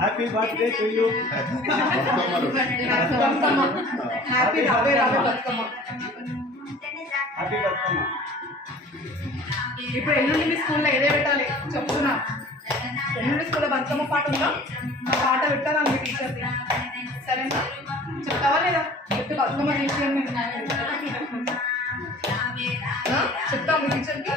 Happy birthday to you. Happy Batkama. ఇప్పుడు ఎల్లుండి మీ స్కూల్లో ఏదే పెట్టాలి చెప్తున్నా. ఎల్లుండి స్కూల్లో బతుకమ్మ పాట ఉందా? ఆ పాట పెట్టాలా మీ టీచర్ది? సరేనా? చెప్తావా లేదా? చెప్తే బతుకమ్మ తీసి చెప్తావు మీ టీచర్కి.